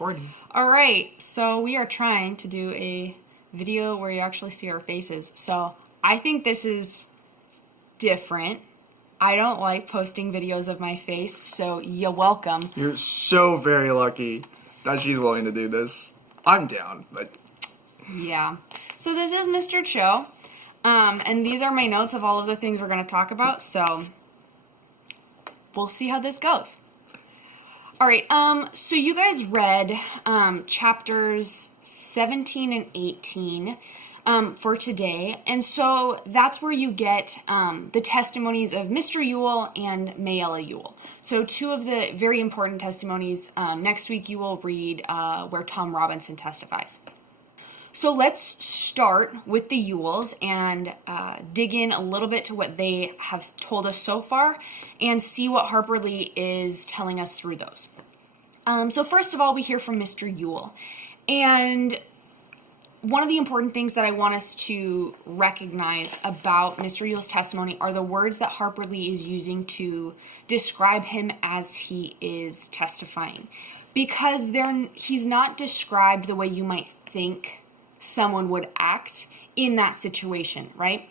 recording. All right, so we are trying to do a video where you actually see our faces. So I think this is different. I don't like posting videos of my face, so you're welcome. You're so very lucky that she's willing to do this. I'm down, but... Yeah. So this is Mr. Cho, and these are my notes of all of the things we're going to talk about, so we'll see how this goes. All right, so you guys read chapters 17 and 18 for today, and so that's where you get the testimonies of Mr. Ewell and Mayella Ewell. So two of the very important testimonies. Next week you will read where Tom Robinson testifies. So let's start with the Ewells and dig in a little bit to what they have told us so far and see what Harper Lee is telling us through those. So first of all, we hear from Mr. Ewell. And one of the important things that I want us to recognize about Mr. Ewell's testimony are the words that Harper Lee is using to describe him as he is testifying. Because he's not described the way you might think someone would act in that situation, right?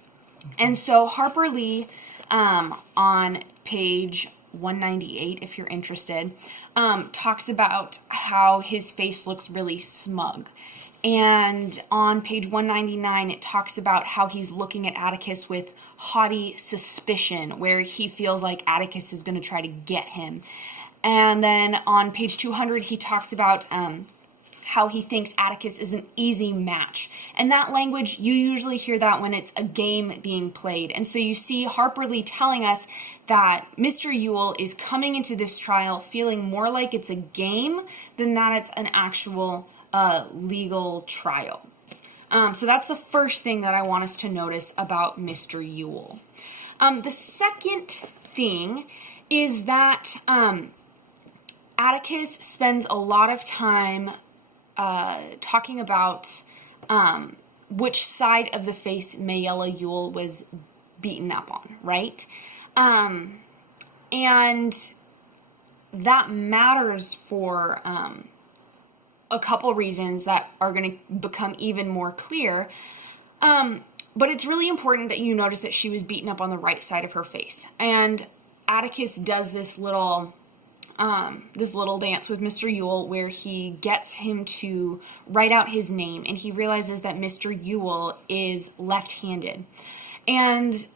And so Harper Lee, on page 198, if you're interested, talks about how his face looks really smug. And on page 199, it talks about how he's looking at Atticus with haughty suspicion, where he feels like Atticus is going to try to get him. And then on page 200, he talks about how he thinks Atticus is an easy match. And that language, you usually hear that when it's a game being played. And so you see Harper Lee telling us that Mr. Ewell is coming into this trial feeling more like it's a game than that it's an actual legal trial. So that's the first thing that I want us to notice about Mr. Ewell. The second thing is that Atticus spends a lot of time talking about which side of the face Mayella Ewell was beaten up on, right? And that matters for a couple reasons that are going to become even more clear. But it's really important that you notice that she was beaten up on the right side of her face. And Atticus does this little dance with Mr. Ewell where he gets him to write out his name, and he realizes that Mr. Ewell is left-handed. And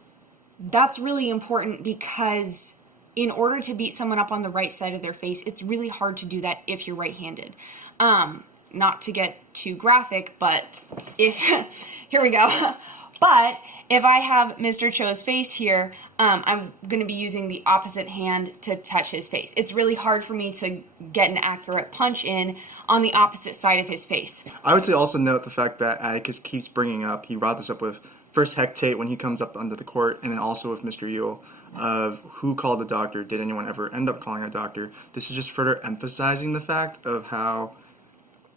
that's really important because in order to beat someone up on the right side of their face, it's really hard to do that if you're right-handed. Not to get too graphic, but here we go. But if I have Mr. Cho's face here, I'm going to be using the opposite hand to touch his face. It's really hard for me to get an accurate punch in on the opposite side of his face. I would say also note the fact that Atticus keeps bringing up, he brought this up with first Hecate when he comes up under the court, and then also with Mr. Ewell, of who called the doctor, did anyone ever end up calling a doctor. This is just further emphasizing the fact of how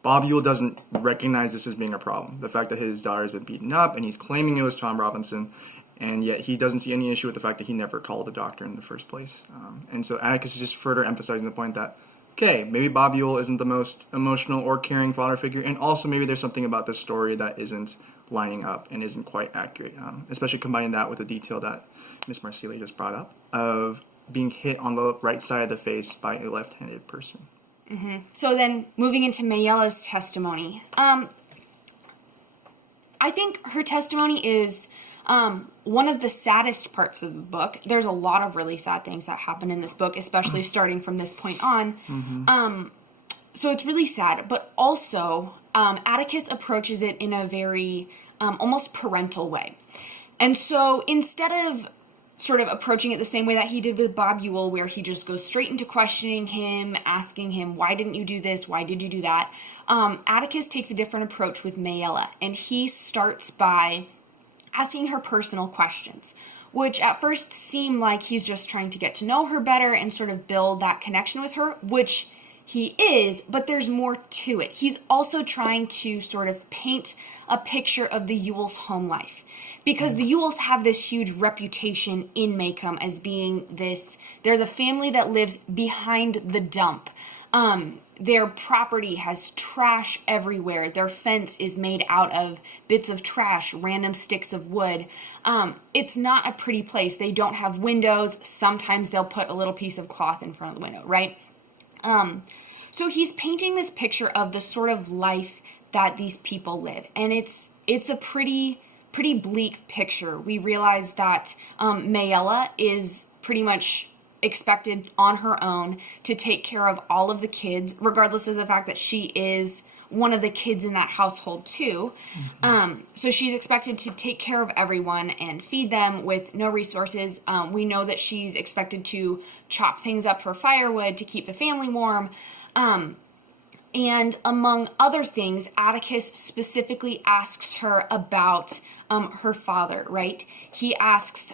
Bob Ewell doesn't recognize this as being a problem. The fact that his daughter has been beaten up and he's claiming it was Tom Robinson, and yet he doesn't see any issue with the fact that he never called the doctor in the first place. And so Atticus is just further emphasizing the point that, okay, maybe Bob Ewell isn't the most emotional or caring father figure, and also maybe there's something about this story that isn't lining up and isn't quite accurate, especially combining that with the detail that Miss Marcelia just brought up of being hit on the right side of the face by a left-handed person. Mm-hmm. So then, moving into Mayella's testimony, I think her testimony is one of the saddest parts of the book. There's a lot of really sad things that happen in this book, especially starting from this point on. Mm-hmm. So it's really sad, but also Atticus approaches it in a very almost parental way. And so instead of sort of approaching it the same way that he did with Bob Ewell, where he just goes straight into questioning him, asking him, why didn't you do this? Why did you do that? Atticus takes a different approach with Mayella, and he starts by asking her personal questions, which at first seem like he's just trying to get to know her better and sort of build that connection with her, which he is, but there's more to it. He's also trying to sort of paint a picture of the Ewell's home life, because the Ewells have this huge reputation in Maycomb as being they're the family that lives behind the dump. Their property has trash everywhere. Their fence is made out of bits of trash, random sticks of wood. It's not a pretty place. They don't have windows. Sometimes they'll put a little piece of cloth in front of the window, right? So he's painting this picture of the sort of life that these people live. And it's a pretty bleak picture. We realize that Mayella is pretty much expected on her own to take care of all of the kids, regardless of the fact that she is one of the kids in that household too. So she's expected to take care of everyone and feed them with no resources. We know that she's expected to chop things up for firewood to keep the family warm. And among other things, Atticus specifically asks her about her father, right? He asks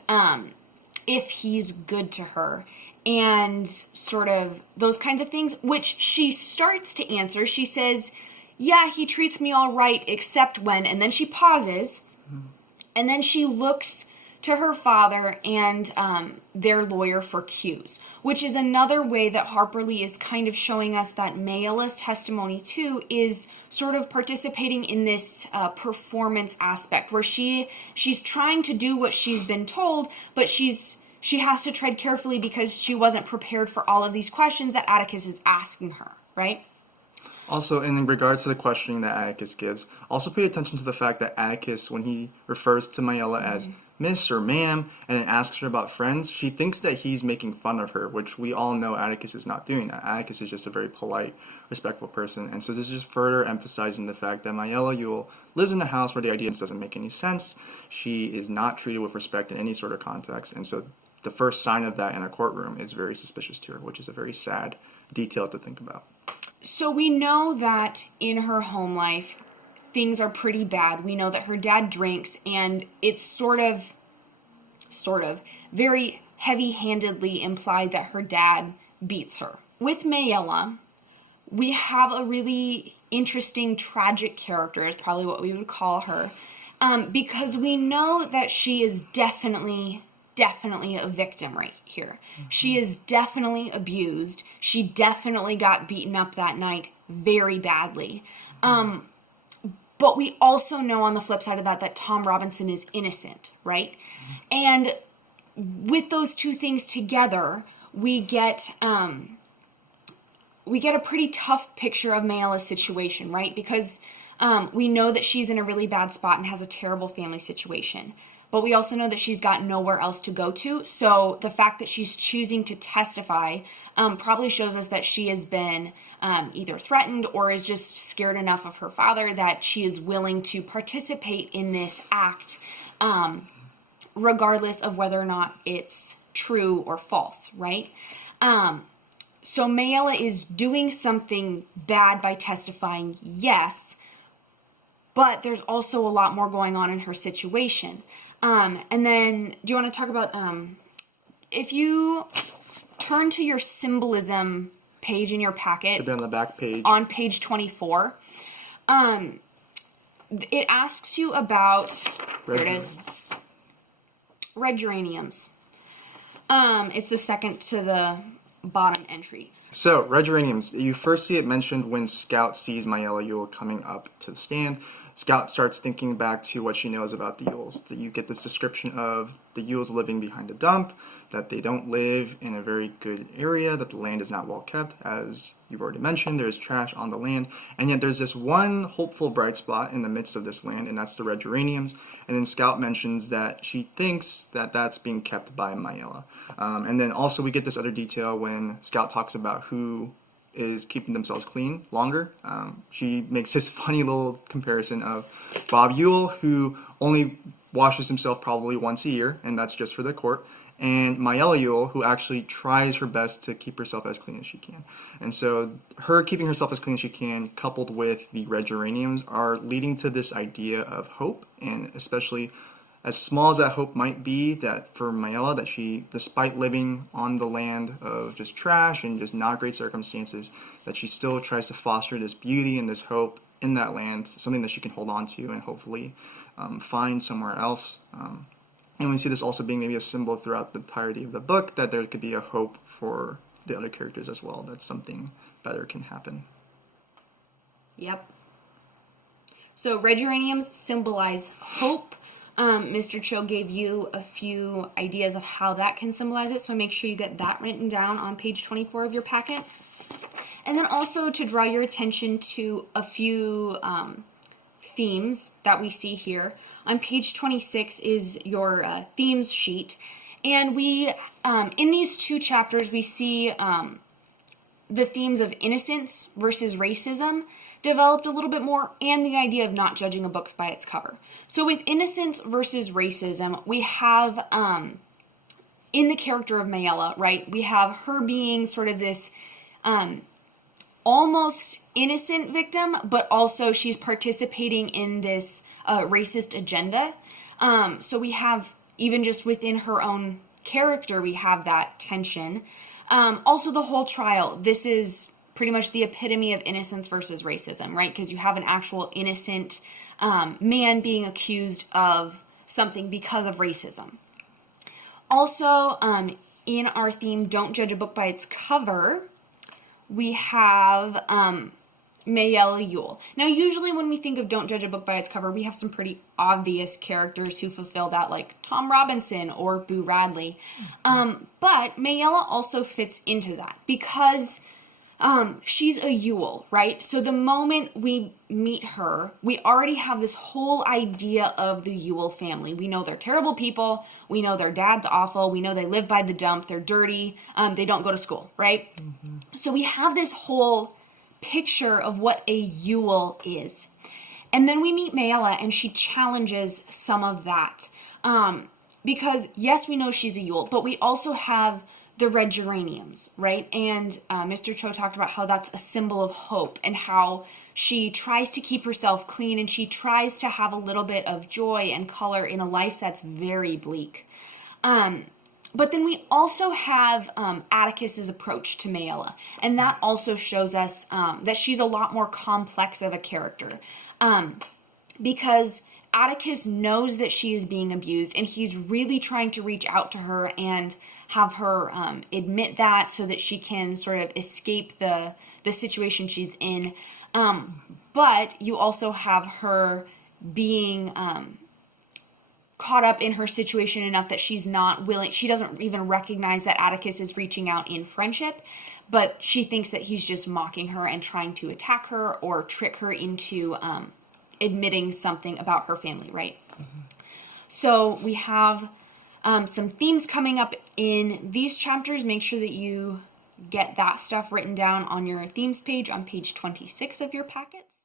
if he's good to her and sort of those kinds of things, which she starts to answer. She says, yeah, he treats me all right, except when, and then she pauses, and then she looks to her father and their lawyer for cues, which is another way that Harper Lee is kind of showing us that Mayella's testimony too is sort of participating in this performance aspect where she's trying to do what she's been told, but she has to tread carefully because she wasn't prepared for all of these questions that Atticus is asking her, right? Also, in regards to the questioning that Atticus gives, also pay attention to the fact that Atticus, when he refers to Mayella as Miss or Ma'am, and then asks her about friends, she thinks that he's making fun of her, which we all know Atticus is not doing that. Atticus is just a very polite, respectful person. And so this is just further emphasizing the fact that Mayella Ewell lives in a house where the idea doesn't make any sense. She is not treated with respect in any sort of context. And so the first sign of that in a courtroom is very suspicious to her, which is a very sad detail to think about. So we know that in her home life, things are pretty bad. We know that her dad drinks, and it's sort of very heavy-handedly implied that her dad beats her. With Mayella, we have a really interesting, tragic character, is probably what we would call her, because we know that she is definitely a victim right here. She is definitely abused. She definitely got beaten up that night very badly. But we also know on the flip side of that Tom Robinson is innocent, right? And with those two things together, we get a pretty tough picture of Mayella's situation, right? Because we know that she's in a really bad spot and has a terrible family situation. But we also know that she's got nowhere else to go to. So the fact that she's choosing to testify probably shows us that she has been either threatened or is just scared enough of her father that she is willing to participate in this act, regardless of whether or not it's true or false, right? So Mayella is doing something bad by testifying, yes, but there's also a lot more going on in her situation. And then, do you want to talk about, if you turn to your symbolism page in your packet. Should be on the back page. On page 24. It asks you about, here it is, red geraniums. It's the second to the bottom entry. So, red geraniums, you first see it mentioned when Scout sees Mayella Ewell coming up to the stand. Scout starts thinking back to what she knows about the Ewells. You get this description of the Ewells living behind a dump, that they don't live in a very good area, that the land is not well kept. As you've already mentioned, there's trash on the land, and yet there's this one hopeful bright spot in the midst of this land, and that's the red geraniums. And then Scout mentions that she thinks that that's being kept by Mayella. And then also we get this other detail when Scout talks about who is keeping themselves clean longer. She makes this funny little comparison of Bob Ewell, who only washes himself probably once a year, and that's just for the court, and Mayella Ewell, who actually tries her best to keep herself as clean as she can. And so her keeping herself as clean as she can, coupled with the red geraniums, are leading to this idea of hope, and especially as small as that hope might be, that for Mayella, that she, despite living on the land of just trash and just not great circumstances, that she still tries to foster this beauty and this hope in that land, something that she can hold on to and hopefully find somewhere else. And we see this also being maybe a symbol throughout the entirety of the book, that there could be a hope for the other characters as well, that something better can happen. Yep. So red geraniums symbolize hope. Mr. Cho gave you a few ideas of how that can symbolize it, so make sure you get that written down on page 24 of your packet. And then also to draw your attention to a few themes that we see here. On page 26 is your themes sheet. And we, in these two chapters, we see the themes of innocence versus racism developed a little bit more, and the idea of not judging a book by its cover. So with innocence versus racism, we have, in the character of Mayella, right, we have her being sort of this almost innocent victim, but also she's participating in this racist agenda. So we have, even just within her own character, we have that tension. Also the whole trial, this is pretty much the epitome of innocence versus racism, right? Because you have an actual innocent man being accused of something because of racism. Also, in our theme, Don't Judge a Book by Its Cover, we have Mayella Ewell. Now, usually when we think of Don't Judge a Book by Its Cover, we have some pretty obvious characters who fulfill that, like Tom Robinson or Boo Radley. But Mayella also fits into that because she's a Ewell, right? So the moment we meet her, we already have this whole idea of the Ewell family. We know they're terrible people. We know their dad's awful. We know they live by the dump. They're dirty. They don't go to school, right? Mm-hmm. So we have this whole picture of what a Ewell is. And then we meet Mayella, and she challenges some of that. Because, yes, we know she's a Ewell, but we also have the red geraniums, right? And Mr. Cho talked about how that's a symbol of hope and how she tries to keep herself clean and she tries to have a little bit of joy and color in a life that's very bleak. But then we also have Atticus's approach to Mayella, and that also shows us that she's a lot more complex of a character because Atticus knows that she is being abused, and he's really trying to reach out to her and have her admit that so that she can sort of escape the situation she's in. But you also have her being caught up in her situation enough that she's not willing, she doesn't even recognize that Atticus is reaching out in friendship, but she thinks that he's just mocking her and trying to attack her or trick her into admitting something about her family, right? Mm-hmm. So we have some themes coming up in these chapters. Make sure that you get that stuff written down on your themes page on page 26 of your packets.